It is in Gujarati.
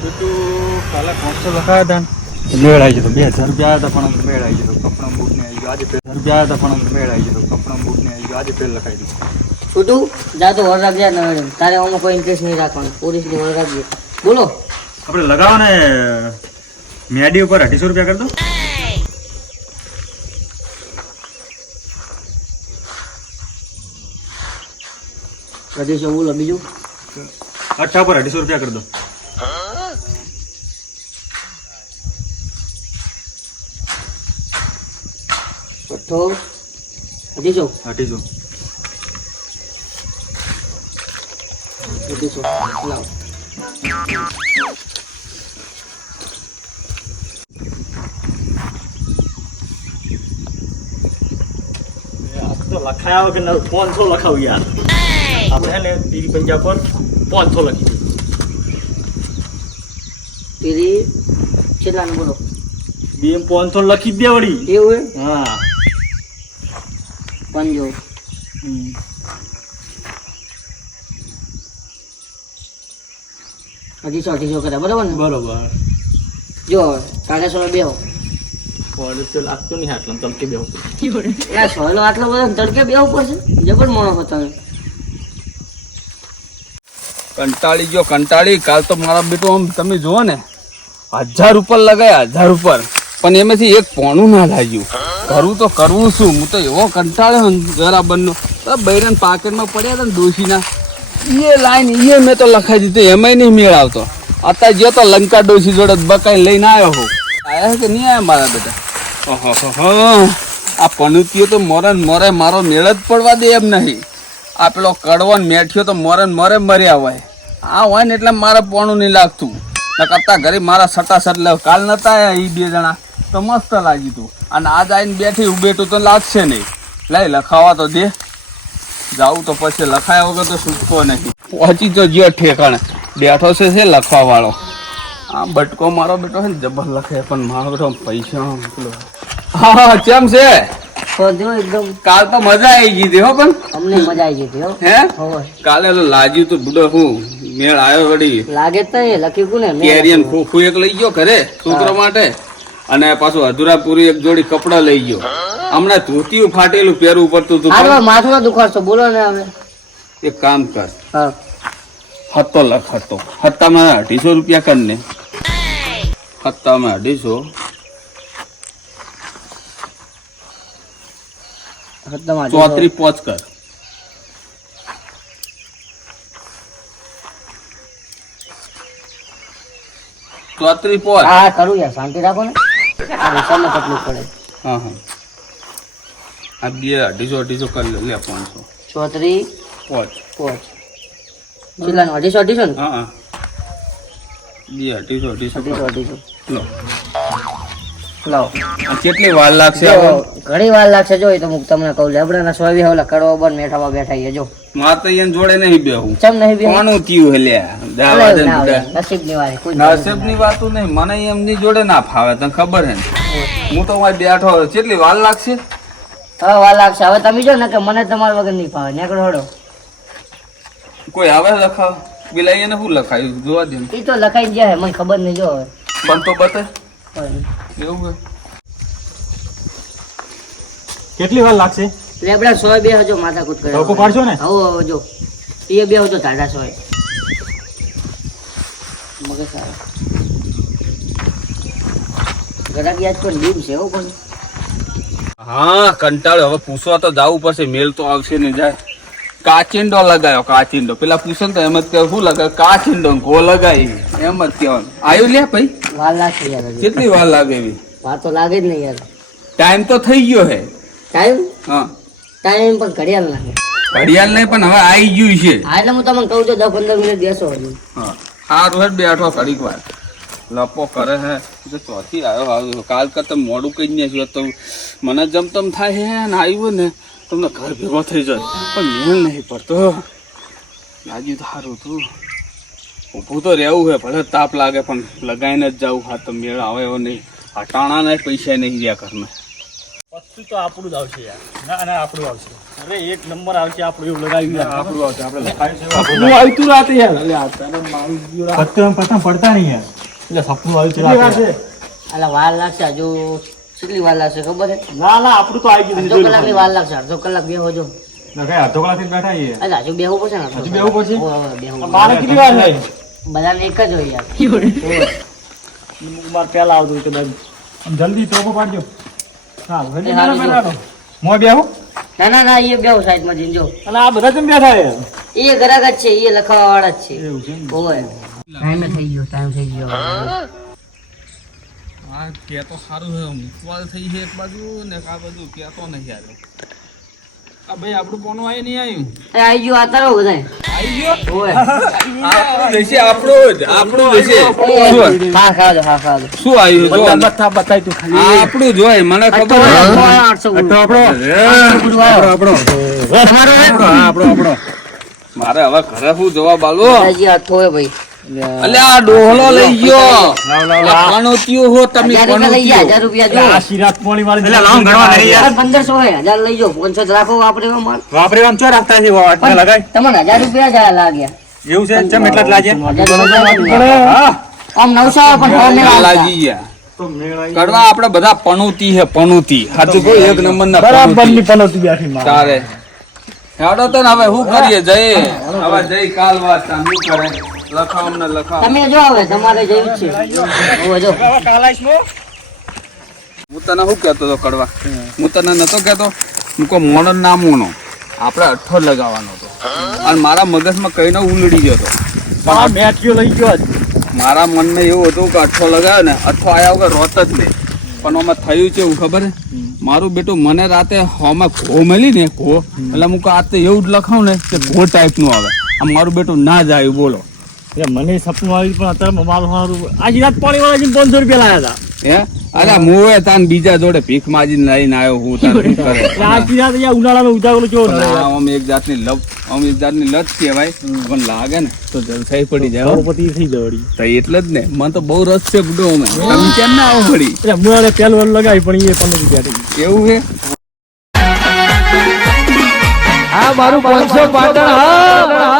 તું કાલે 500 લખાયા હતા મેળ આવી જતો 2000 રૂપિયા હતા પણ મેળ આવી જતો કપડા બૂટ ને આવી ગયો આજે રૂપિયા હતા પણ મેળ આવી જતો કપડા બૂટ ને આવી ગયો આજે પેલ લખાઈ દીધું છોટું જા તો વર રાખજે ને તારે આમાં કોઈ ઇન્ટરેસ્ટ નહીં રાખવાનો પોલીસની વર રાખજે બોલો આપણે લગાવો ને મેડી ઉપર 250 રૂપિયા કરી દો 250 બોલો બીજું 8 પર 250 રૂપિયા કરી દો તો 250 લાવ તો લખાયા વગર 500 લખાવું યાર આપણે હે ને તીરી પંજા પર 500 લખી તેરી કેટલાનું બોલો બે 500 લખી દે વળી એવું હા પંજો 250 કરે બરાબર ને બરોબર જો 550 બેહો તો લાગતો નહીં આટલા તડકે બેહો સોયલો આટલો બધો તડકે બેહવું પડશે જબર મોણો હતો કંટાળી કાલ તો મારા બેટો આમ તમે જુઓ ને 1000 ઉપર લગાયા 1000 ઉપર પણ એમાંથી એક પોણું ના લાગ્યું કરું તો કરવું શું હું તો એવો કંટાળ્યો બરાબરનો બૈરન પાકેટમાં પડ્યા હતા ને ડોશીના એ લાઈન મેં તો લખાઈ દીધું એમાંય નહીં મેળ આવતો અત્યારે ગયો તો લંકા ડોશી જોડે બકાઈ લઈને આવ્યો હું આયા કે નહીં આવ્યા મારા બેટા આ પનુતીઓ તો મોરે મારો મેળ જ પડવા દે એમ નહીં આ પેલો કડવો ને મેઠિયો તો મોરે મર્યા હોય આ હોય ને એટલે મારે પોણું નહીં લાગતું ન કરતા ઘરે મારા સટાસટ લેવ કાલ નતા આયા એ 2 જણા તો મસ્ત લાગ્યું તું અને આજ આવીને બેઠી બેઠું તો લાગશે નહીં લઈ લખાવા તો દે જાવું તો પછી લખાયા વગર તો છૂટકો નહીં પહોંચી તો જ્યો ઠેકાણે બેઠો છે લખવા વાળો આ બટકો મારો બેટો છે ને જબર લખે પણ મારો બેટો પૈસા હા કેમ છે એકદમ કાલ તો મજા આવી ગઈ હતી હો પણ અમને મજા આવી ગઈ હો હે કાલે તો લાગ્યું તો બુડો હું મેળ આવ્યો વળી લાગે તો એ લખી કોને કેરિયન ખોખું એક લઈ ગયો ઘરે છોકરો માટે અને પાછું અધૂરાપુરી એક જોડી કપડા લઈ ગયો હમણાં ધોતિયું ફાટેલું પહેરવું પડતું હતું માથું દુખાડશો બોલો ને હવે એક કામ કર હા હતો લખ હતો હત્તામાં 250 રૂપિયા કર ને હત્તામાં 250 34 પોચ કર 34 પોચ હા કરું યાર શાંતિ રાખો ને વિશાલને તકલીફ પડે હા આ બે 250 કર લે 500 34 પોચ કેટલાનું 250 ને હા બે 250 લો લાવો કેટલી વાર લાગશે ઘણી વાર લાગશે જો એ તો હું તમને કહું લેબડાના સોવી હવલા કડવા બન મેઠામાં બેઠા છે જો માર તો એને જોડે નહીં બેહું ચમ નહીં બે કોનું થયું હલ્યા દાવા દે નસીબની વાત કોઈ નસીબની વાતું નહીં મને એમની જોડે ના ફાવે તને ખબર હે ને હું તો વાય બેઠો કેટલી વાર લાગશે હવે વાર લાગશે હવે તમે જો ને કે મને તમારા વગર નહીં ફાવે નેકડો હડો કોઈ આવે લખાવ પેલા એને શું લખાયું જોવા દે એ તો લખાઈ જાય મને ખબર નહીં જો હવે પણ તો બતે એવું કેટલી વાર લાગશે લેબડા 100 બે હજો માથાકૂટ કરે ધોકો પાડશો ને હવે જો એ બે તો ધાડા 100 મગજ સારો ગરાક યાદ પર લીવ છે હો પણ હા કંટાળ્યો હવે પૂછવા તો જવું પડશે મેલ તો આવશે ને જાય કાચિંડો લગાયો કાચિંડો પેલા પૂછે તો એમ જ કે શું લગાય કાચિંડો ઘો લગાવી એમ જ કહેવાનું આવ્યું લે ભાઈ વાર લાગશે યાર કેટલી વાર લાગે એવી વાર તો લાગે જ નહીં યાર ટાઈમ તો થઈ ગયો હે ટાઈમ હા પણ ઘડિયાળ લાગે ઘડિયાળ નહીં પણ હવે આવી ગયું છે હા એટલે હું તમને કહું છું 10-15 મિનિટ બેસો હજુ હા સારું હેડ બેઠો ઘડીક વાર લપો કરે હે તો ચોથી આવ્યો કાલ કરતા મોડું કઈ નહીં તો મને જમતમ થાય હે ને આવ્યું ને તમને ઘર ભેગો થઈ જાય પણ મેળ નહીં પડતો લાગ્યું તો સારું હતું ઊભું તો રહેવું હે ભલે તાપ લાગે પણ લગાઈને જ જવું હા તો મેળ આવે એવો નહીં હટાણા પૈસા નહીં રહ્યા ઘરમાં પછી તો આપણું જ આવશે યાર ના આપણું આવશે અરે એક નંબર આવશે આપણું એવું લગાવ્યું આપણું આવશે આપણે લખાયું છે હું આવતું રાતે યાર એટલે આ તારે મારું ગયો રાત. પતંગ પડતા નહીં યાર એટલે સપનું આવ્યું છે અલા વાર લાગશે હજુ કેટલી વાર લાગશે ખબર છે ના ના આપણું તો આવી ગયું અડધો કલાકની વાર લાગશે અડધો કલાક બેહો જો ના કઈ અડધો કલાકથી જ બેઠા છીએ અલા હજુ બેહવું પડશે ને હજુ બેહવું પડશે? બેહવું મારે કેટલી વાર લાગી બધાને એક જ હોય યાર મારે પહેલા આવતું કદાચ આમ જલ્દી ટોપો પાડજો હા એ હારું જો. મોય બેહું ના ના ના એ બેહો સાઈડમાં જઈને જો અને આ બધા કેમ બેઠા યાર એ ગ્રાહક જ છે એ લખાવાવાળા જ છે એવું છે ને? ઓય ટાઈમ થઈ ગયો આ કે તો સારું છે મુકવાલ થઈ છે એક બાજુ ને આ બાજુ કે તો નહીં આવ્યો આ ભાઈ આપણું કોનું આવી નહીં આવ્યું એ આઈ ગયો આ તારો બધાય આવી ગયો ઓય આપણું દેશે આપણું દેશે શું હા ખાવા દો હા ખાવા દો શું આવ્યું જો બતા બતાય તું ખાલી આપણું જોય મને ખબર આપણો મારે હવે ઘરે શું જવાબ આલો ભાઈ અલ્યા આ ડોહલો લઈ ગયો લાવ આ કણોતિયો હો તમે 1000 લઈ જા કણોતિયો 1000 રૂપિયા આ જો શિરાત પોણી વાળી એટલે લાવ ગણવા નહીં યાર 1500 હોય 1000 લઈ જાઓ 500 જ રાખો વાપરે એમાં માલ વાપરે આમ ચો રાખતા છે વાટને લગાય તમને 1000 રૂપિયા જ લાગ્યા એવું છે ચમ એટલા જ લાગે 1000 હા આમ 900 પણ હોમે આ લાગતા લાગી ગયા તો મેળાઈ કડવા આપણે બધા પણોતી હે પણોતી સાચું કહું એક નંબર ના બરાબર ની પનોતી બેઠી માર તારે હેડો તો ને હવે શું કરીએ જઈએ હવે જઈ કાલ વાત શું કરે લખાવ ને લખાવ તમે જો હવે તમારે જેવું જ છે ઓય જો કાલાઈસ નો હું તને શું કહેતો હતો કડવા હું તને નતો કહેતો હું કહું મોડન નામુનો આપણે અઠ્ઠો લગાવવાનો હતો અને મારા મગજમાં કઈ નો ઉલડી ગયો હતો પણ આ મેઠિયો લઈ ગયો આજ મારા મનને એવું હતું કે અઠ્ઠો લગાવ્યો ને અઠ્ઠો આયા વગર રોત જ નહીં પણ આમાં થયું છે એવું ખબર હે મારું બેટું મને રાતે હોમાં ઘો મળી ને ઘો એટલે હું કહું આ તો એવું જ લખાવું ને કે ઘો ટાઈપનું આવે આમ મારું બેટું ના જાય બોલો મને સપનું આવ્યું પણ અત્યારે મારું સારું આજ રાત પાણી વાળા 500 રૂપિયા લાયા હતા હે અરે મોએ તાન બીજા જોડે ભીખ માજીને લઈને આવ્યો હું તાન શું કરે એટલે આજ રાત અહીંયા ઉનાળાનો ઉજાગરો કેવો પણ રહ્યો આ આમ એક જાતની લત કહેવાય પણ લાગે ને તો જલસાઈ પડી જાય હો. કરોડપતિ થઈ જવડી તો એટલે જ ને મને તો બહુ રસ છે બુડો અમે તમે કેમ ના આવો પડી એટલે મેળે પહેલું લગાવી પણ એ 15 રૂપિયા થઈ એવું છે આ મારું 500 પાટણ હા